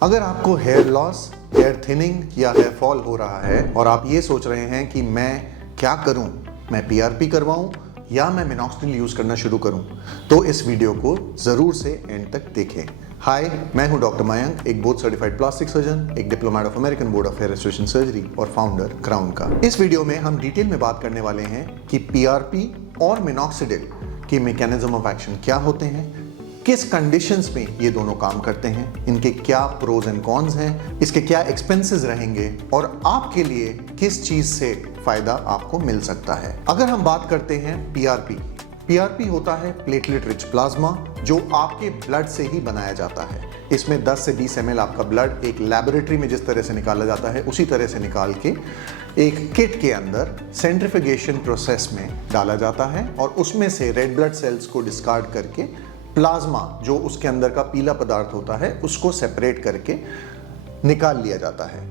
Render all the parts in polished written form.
अगर आपको hair loss, hair thinning या हेयर फॉल हो रहा है और आप ये सोच रहे हैं कि मैं क्या करूं, मैं पीआरपी करवाऊं या मैं मिनॉक्सिडिल यूज करना शुरू करूं, तो इस वीडियो को जरूर से एंड तक देखें। हाय, मैं हूं डॉक्टर मयंक, एक बोर्ड सर्टिफाइड प्लास्टिक सर्जन, एक diplomate of American board of hair restoration surgery और फाउंडर क्राउन का। इस वीडियो में हम डिटेल में बात करने वाले हैं कि पीआरपी और मिनॉक्सिडिल के मैकेनिज्म ऑफ एक्शन क्या होते हैं, किस कंडीशंस में ये दोनों काम करते हैं, इनके क्या प्रोज एंड कॉन्स हैं, इसके क्या एक्सपेंसेस रहेंगे और आपके लिए किस चीज से फायदा आपको मिल सकता है। अगर हम बात करते हैं पीआरपी होता है प्लेटलेट रिच प्लाज्मा, जो आपके ब्लड से ही बनाया जाता है। इसमें 10 से 20 ml आपका ब्लड एक लैबोरेटरी में जिस तरह से निकाला जाता है उसी तरह से निकाल के एक किट के अंदर सेंट्रिफिकेशन प्रोसेस में डाला जाता है और उसमें से रेड ब्लड सेल्स को डिस्कार्ड करके प्लाज्मा, जो उसके अंदर का पीला पदार्थ होता है, उसको सेपरेट करके निकाल लिया जाता है।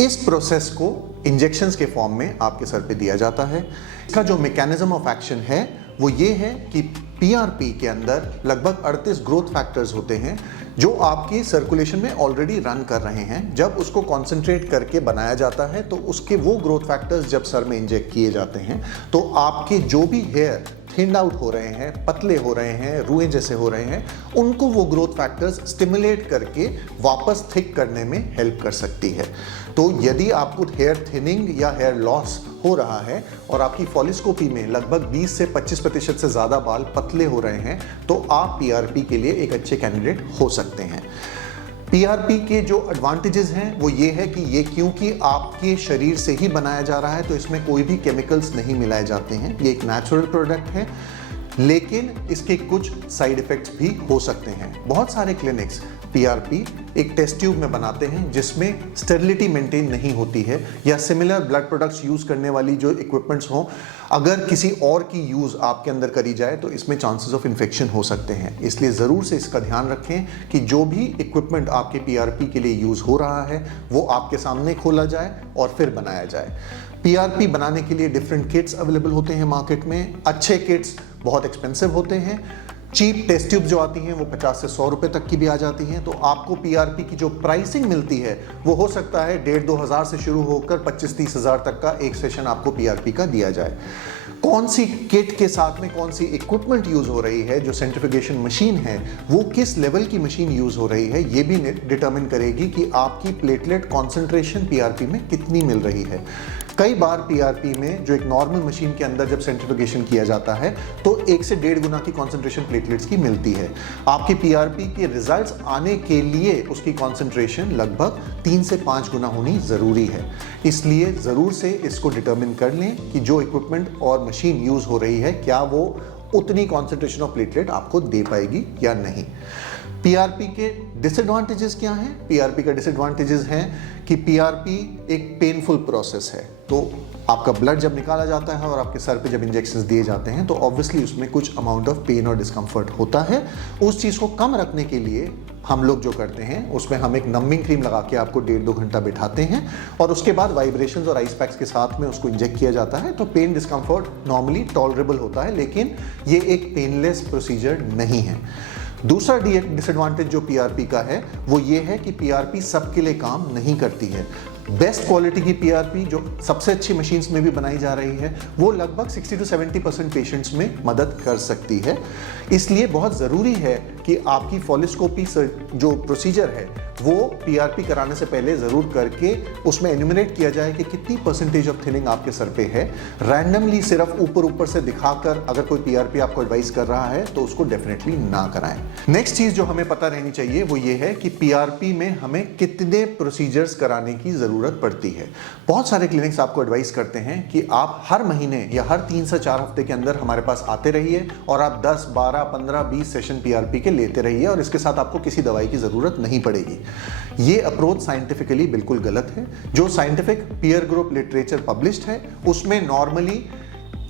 इस प्रोसेस को इंजेक्शंस के फॉर्म में आपके सर पे दिया जाता है। इसका जो मैकेनिज्म ऑफ एक्शन है वो ये है कि पीआरपी के अंदर लगभग 38 ग्रोथ फैक्टर्स होते हैं जो आपकी सर्कुलेशन में ऑलरेडी रन कर रहे हैं। जब उसको कॉन्सेंट्रेट करके बनाया जाता है तो उसके वो ग्रोथ फैक्टर्स जब सर में इंजेक्ट किए जाते हैं तो आपके जो भी हेयर थिंड आउट हो रहे हैं, पतले हो रहे हैं, रुएं जैसे हो रहे हैं, उनको वो ग्रोथ फैक्टर्स स्टिमुलेट करके वापस थिक करने में हेल्प कर सकती है। तो यदि आपको हेयर थिनिंग या हेयर लॉस हो रहा है और आपकी फॉलिस्कोपी में लगभग 20 से 25% से ज़्यादा बाल पतले हो रहे हैं तो आप पीआरपी के लिए एक अच्छे कैंडिडेट हो सकते हैं। पीआरपी के जो एडवांटेजेस हैं वो ये है कि ये क्योंकि आपके शरीर से ही बनाया जा रहा है तो इसमें कोई भी केमिकल्स नहीं मिलाए जाते हैं। ये एक नेचुरल प्रोडक्ट है, लेकिन इसके कुछ साइड इफेक्ट्स भी हो सकते हैं। बहुत सारे क्लिनिक्स पीआरपी एक टेस्ट ट्यूब में बनाते हैं जिसमें स्टेरिलिटी मेंटेन नहीं होती है, या सिमिलर ब्लड प्रोडक्ट्स यूज करने वाली जो इक्विपमेंट्स हों, अगर किसी और की यूज आपके अंदर करी जाए तो इसमें चांसेस ऑफ इन्फेक्शन हो सकते हैं। इसलिए ज़रूर से इसका ध्यान रखें कि जो भी इक्विपमेंट आपके पीआरपी के लिए यूज हो रहा है वो आपके सामने खोला जाए और फिर बनाया जाए। पीआरपी बनाने के लिए डिफरेंट किट्स अवेलेबल होते हैं मार्केट में। अच्छे किट्स बहुत एक्सपेंसिव होते हैं। चीप टेस्ट ट्यूब जो आती हैं वो 50 से 100 रुपए तक की भी आ जाती हैं। तो आपको पीआरपी की जो प्राइसिंग मिलती है वो हो सकता है 1,500-2 हज़ार से शुरू होकर 25-30 हज़ार तक का एक सेशन आपको पीआरपी का दिया जाए। कौन सी किट के साथ में कौन सी इक्विपमेंट यूज हो रही है, जो सेंट्रिफिकेशन मशीन है वो किस लेवल की मशीन यूज हो रही है, ये भी डिटरमिन करेगी कि आपकी प्लेटलेट कॉन्सेंट्रेशन पीआरपी में कितनी मिल रही है। कई बार पीआरपी में जो एक नॉर्मल मशीन के अंदर जब सेंट्रिफिकेशन किया जाता है तो 1 से 1.5 गुना की कॉन्सेंट्रेशन प्लेटलेट्स की मिलती है। आपके पीआरपी के रिजल्ट्स आने के लिए उसकी कॉन्सेंट्रेशन लगभग 3 से 5 गुना होनी जरूरी है। इसलिए जरूर से इसको डिटरमिन कर लें कि जो इक्विपमेंट और मशीन यूज हो रही है क्या वो उतनी कॉन्सेंट्रेशन ऑफ प्लेटलेट आपको दे पाएगी या नहीं। पीआरपी के डिसएडवांटेजेस क्या हैं? पीआरपी का डिसएडवांटेजेस हैं कि पीआरपी एक पेनफुल प्रोसेस है। तो आपका ब्लड जब निकाला जाता है और आपके सर पे जब इंजेक्शंस दिए जाते हैं तो ऑब्वियसली उसमें कुछ अमाउंट ऑफ पेन और डिस्कम्फर्ट होता है। उस चीज़ को कम रखने के लिए हम लोग जो करते हैं उसमें हम एक नमिंग क्रीम लगा के आपको 1.5-2 घंटा बिठाते हैं और उसके बाद वाइब्रेशंस और आइस पैक्स के साथ में उसको इंजेक्ट किया जाता है। तो पेन डिस्कम्फर्ट नॉर्मली टॉलरेबल होता है, लेकिन ये एक पेनलेस प्रोसीजर नहीं है। दूसरा डिसएडवांटेज जो पीआरपी का है वो ये है कि पीआरपी सबके लिए काम नहीं करती है। बेस्ट क्वालिटी की पीआरपी जो सबसे अच्छी मशीन्स में भी बनाई जा रही है वो लगभग 60 से 70% पेशेंट्स में मदद कर सकती है। इसलिए बहुत ज़रूरी है कि आपकी फॉलिस्कोपी जो प्रोसीजर है वो पीआरपी कराने से पहले ज़रूर करके उसमें एन्यूमरेट किया जाए कि कितनी परसेंटेज ऑफ थिनिंग आपके सर पे है। रैंडमली सिर्फ ऊपर से दिखाकर अगर कोई पीआरपी आपको एडवाइस कर रहा है तो उसको डेफिनेटली ना कराएं। नेक्स्ट चीज़ जो हमें पता रहनी चाहिए वो ये है कि पीआरपी में हमें कितने प्रोसीजर्स कराने की ज़रूरत पड़ती है। बहुत सारे क्लिनिक्स आपको एडवाइस करते हैं कि आप हर महीने या हर 3 से 4 हफ्ते के अंदर हमारे पास आते रहिए और आप 10, 12, 15, 20 सेशन पीआरपी के लेते रहिए और इसके साथ आपको किसी दवाई की ज़रूरत नहीं पड़ेगी। ये अप्रोच साइंटिफिकली बिल्कुल गलत है। जो scientific peer group literature published है उसमें नॉर्मली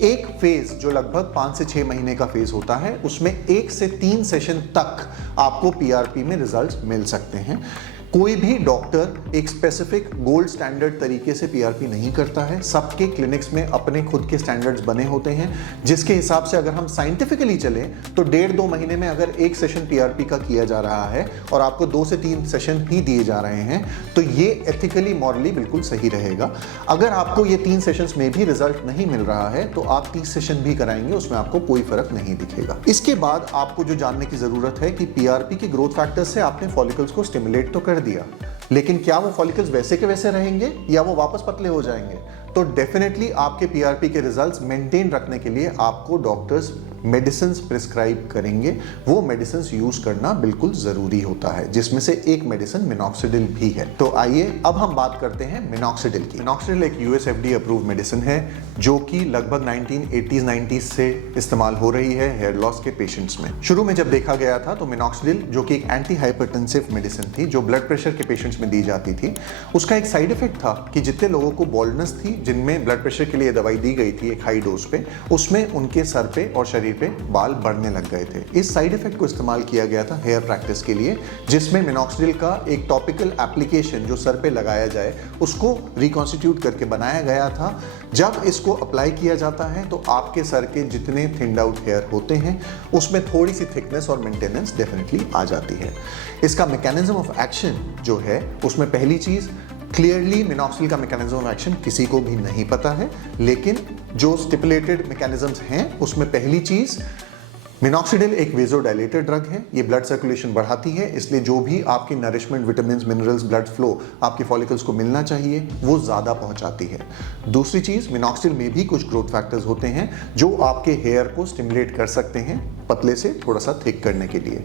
एक फेज जो लगभग 5 से 6 महीने का फेज होता है उसमें 1 से 3 सेशन तक आपको पीआरपी में रिजल्ट्स मिल सकते हैं। कोई भी डॉक्टर एक स्पेसिफिक गोल्ड स्टैंडर्ड तरीके से पीआरपी नहीं करता है। सबके क्लिनिक्स में अपने खुद के स्टैंडर्ड्स बने होते हैं, जिसके हिसाब से अगर हम साइंटिफिकली चले तो 1.5-2 महीने में अगर एक सेशन पीआरपी का किया जा रहा है और आपको 2 से 3 सेशन ही दिए जा रहे हैं तो ये एथिकली मॉरली बिल्कुल सही रहेगा। अगर आपको ये 3 सेशंस में भी रिजल्ट नहीं मिल रहा है तो आप 30 सेशन भी कराएंगे, उसमें आपको कोई फर्क नहीं दिखेगा। इसके बाद आपको जो जानने की जरूरत है कि पीआरपी के ग्रोथ फैक्टर्स से आपने फॉलिकल्स को स्टिमुलेट तो कर दिया, लेकिन क्या वो फॉलिकल्स वैसे के वैसे रहेंगे या वो वापस पतले हो जाएंगे? तो डेफिनेटली आपके पीआरपी के रिजल्ट्स मेंटेन रखने के लिए आपको डॉक्टर्स मेडिसिन प्रिस्क्राइब करेंगे। वो मेडिसिन यूज करना बिल्कुल जरूरी होता है, जिसमें से एक मेडिसिन मिनॉक्सिडिल भी है। तो आइए अब हम बात करते हैं मिनॉक्सिडिल की। मिनॉक्सिडिल एक यूएस एफडीए अप्रूव मेडिसिन है जो कि लगभग 1980s-90s से इस्तेमाल हो रही है हेयर लॉस के पेशेंट्स में। शुरू में जब देखा गया था तो मिनॉक्सिडिल, जो कि एक एंटी हाइपरटेंसिव मेडिसिन थी जो ब्लड प्रेशर के पेशेंट्स में दी जाती थी, उसका एक साइड इफेक्ट था कि जितने लोगों को बॉल्डनेस थी, जिनमें ब्लड प्रेशर के लिए दवाई दी गई थी एक हाई डोज पे, उसमें उनके सर पे और शरीर पे बाल बढ़ने लग गए थे। इस साइड इफेक्ट को इस्तेमाल किया गया था हेयर प्रैक्टिस के लिए, जिसमें मिनॉक्सिडिल का एक टॉपिकल एप्लीकेशन जो सर पे लगाया जाए उसको रिकॉन्स्टिट्यूट करके बनाया गया था। जब इसको अप्लाई किया जाता है तो आपके सर के जितने थिन्ड आउट हेयर होते हैं उसमें थोड़ी सी थिकनेस और मेंटेनेंस डेफिनेटली आ जाती है। इसका मैकेनिज्म ऑफ एक्शन जो है उसमें पहली चीज, क्लियरली मिनॉक्सिडिल का मैकेनिज्म ऑफ एक्शन किसी को भी नहीं पता है, लेकिन जो स्टिपुलेटेड मैकेनिज्म्स हैं उसमें पहली चीज, मिनॉक्सिडिल एक वेजोडाइलेटर ड्रग है। ये ब्लड सर्कुलेशन बढ़ाती है, इसलिए जो भी आपकी nourishment, vitamins, minerals, blood flow आपके फॉलिकल्स को मिलना चाहिए वो ज़्यादा पहुंचाती है। दूसरी चीज़, मिनॉक्सिडिल में भी कुछ ग्रोथ फैक्टर्स होते हैं जो आपके हेयर को स्टिमुलेट कर सकते हैं पतले से थोड़ा सा थिक करने के लिए।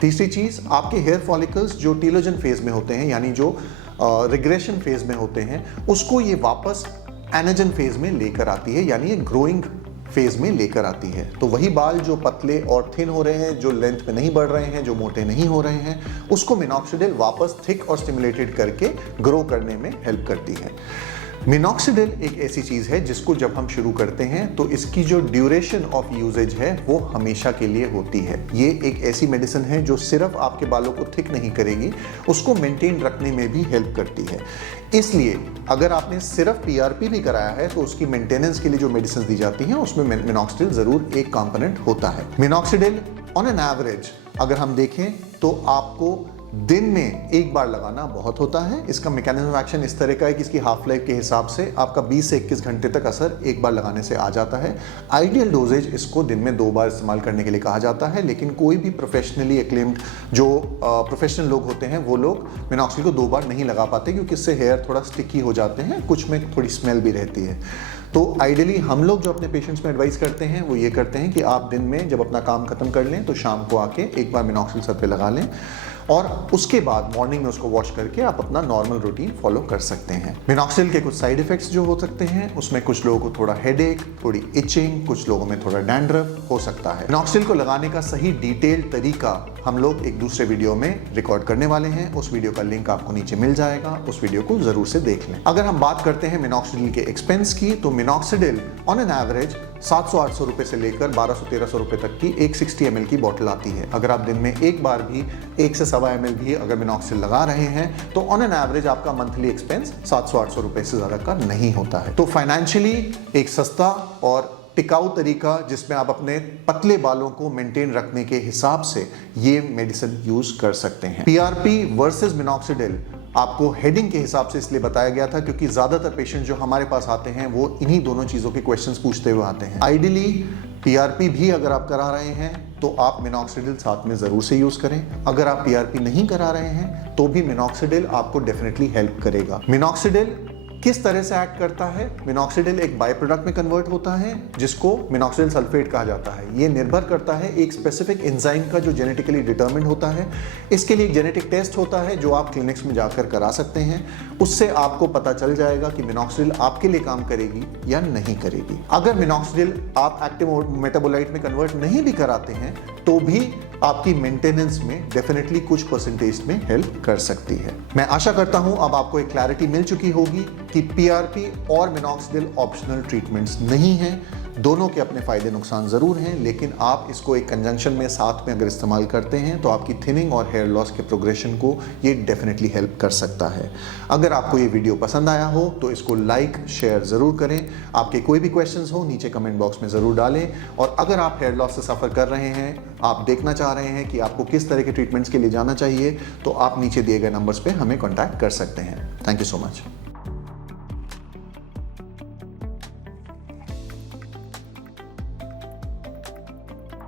तीसरी चीज़, आपके हेयर फॉलिकल्स जो टीलोजन फेज में होते हैं, यानी जो रिग्रेशन फेज में होते हैं, उसको ये वापस एनाजन फेज में लेकर आती है, यानी ये ग्रोइंग फेज में लेकर आती है। तो वही बाल जो पतले और थिन हो रहे हैं, जो लेंथ में नहीं बढ़ रहे हैं, जो मोटे नहीं हो रहे हैं, उसको मिनॉक्सिडिल वापस थिक और स्टिमुलेटेड करके ग्रो करने में हेल्प करती है। मिनॉक्सिडिल एक ऐसी चीज़ है जिसको जब हम शुरू करते हैं तो इसकी जो ड्यूरेशन ऑफ यूजेज है वो हमेशा के लिए होती है। ये एक ऐसी मेडिसिन है जो सिर्फ आपके बालों को थिक नहीं करेगी, उसको मेंटेन रखने में भी हेल्प करती है। इसलिए अगर आपने सिर्फ पीआरपी भी कराया है तो उसकी मेंटेनेंस के लिए जो मेडिसिन दी जाती हैं उसमें मिनॉक्सिडिल जरूर एक कंपोनेंट होता है। मिनॉक्सिडिल ऑन एन एवरेज अगर हम देखें तो आपको दिन में एक बार लगाना बहुत होता है। इसका मैकेनिज्म ऑफ एक्शन इस तरह का है कि इसकी हाफ लाइफ के हिसाब से आपका 20 से 21 घंटे तक असर एक बार लगाने से आ जाता है। आइडियल डोजेज इसको दिन में 2 बार इस्तेमाल करने के लिए कहा जाता है, लेकिन कोई भी प्रोफेशनली एक्लेम्ड जो प्रोफेशनल लोग होते हैं वो लोग मिनॉक्सिडिल को 2 बार नहीं लगा पाते, क्योंकि इससे हेयर थोड़ा स्टिकी हो जाते हैं, कुछ में थोड़ी स्मेल भी रहती है। तो आइडियली हम लोग जो अपने पेशेंट्स में एडवाइस करते हैं वो ये करते हैं कि आप दिन में जब अपना काम खत्म कर लें तो शाम को आके एक बार मिनॉक्सिडिल सर पे लगा लें और उसके बाद मॉर्निंग में उसको वॉश करके आप अपना नॉर्मल रूटीन फॉलो कर सकते हैं। मिनॉक्सिडिल के कुछ साइड इफेक्ट्स जो हो सकते हैं उसमें कुछ लोगों को थोड़ा हेडेक, थोड़ी इचिंग, कुछ लोगों में थोड़ा डैंड्रफ हो सकता है। मिनॉक्सिडिल को लगाने का सही डिटेल्ड तरीका हम लोग एक दूसरे वीडियो में रिकॉर्ड करने वाले हैं, उस वीडियो का लिंक आपको नीचे मिल जाएगा, उस वीडियो को जरूर से देख लें। अगर हम बात करते हैं मिनॉक्सिडिल के एक्सपेंस की, तो मिनॉक्सिडिल ऑन एन एवरेज 700-800 रुपए से लेकर 1200-1300 रुपए तक की एक 60 ml की बॉटल आती है। अगर आप दिन में एक बार भी 1 से 1.25 ml भी अगर मिनॉक्सिडिल लगा रहे हैं तो ऑन एन एवरेज आपका मंथली एक्सपेंस 700-800 रुपए से ज्यादा का नहीं होता है। तो फाइनेंशियली एक सस्ता और टिकाऊ तरीका जिसमें आप अपने पतले बालों को मेंटेन रखने के हिसाब से ये मेडिसिन यूज कर सकते हैं। पीआरपी वर्सेस मिनॉक्सिडिल आपको हेडिंग के हिसाब से इसलिए बताया गया था क्योंकि ज्यादातर पेशेंट जो हमारे पास आते हैं वो इन्हीं दोनों चीजों के क्वेश्चंस पूछते हुए आते हैं। आइडियली पीआरपी भी अगर आप करा रहे हैं तो आप मिनॉक्सिडिल साथ में जरूर से यूज करें। अगर आप पीआरपी नहीं करा रहे हैं तो भी मिनॉक्सिडिल आपको डेफिनेटली हेल्प करेगा। मिनॉक्सिडिल किस तरह से एक्ट करता है? मिनॉक्सिडिल एक बाय प्रोडक्ट में कन्वर्ट होता है जिसको मिनॉक्सिडिल सल्फेट कहा जाता है। ये निर्भर करता है एक स्पेसिफिक एंजाइम का जो जेनेटिकली डिटरमिन्ड होता है। इसके लिए एक जेनेटिक टेस्ट होता है जो आप क्लिनिक्स में जाकर करा सकते हैं। उससे आपको पता चल जाएगा कि मिनॉक्सिडिल आपके लिए काम करेगी या नहीं करेगी। अगर मिनॉक्सिडिल आप एक्टिव मेटाबोलाइट में कन्वर्ट नहीं भी कराते हैं तो भी आपकी मेंटेनेंस में डेफिनेटली कुछ परसेंटेज में हेल्प कर सकती है। मैं आशा करता हूं अब आपको एक क्लैरिटी मिल चुकी होगी कि पीआरपी और मिनॉक्सिडिल ऑप्शनल ट्रीटमेंट्स नहीं हैं। दोनों के अपने फ़ायदे नुकसान ज़रूर हैं, लेकिन आप इसको एक कंजंक्शन में साथ में अगर इस्तेमाल करते हैं तो आपकी थिनिंग और हेयर लॉस के प्रोग्रेशन को ये डेफिनेटली हेल्प कर सकता है। अगर आपको ये वीडियो पसंद आया हो तो इसको लाइक शेयर ज़रूर करें। आपके कोई भी क्वेश्चंस हो नीचे कमेंट बॉक्स में ज़रूर डालें, और अगर आप हेयर लॉस से सफ़र कर रहे हैं, आप देखना चाह रहे हैं कि आपको किस तरह के ट्रीटमेंट्स के लिए जाना चाहिए, तो आप नीचे दिए गए नंबर्स पे हमें कॉन्टैक्ट कर सकते हैं। Thank you so much.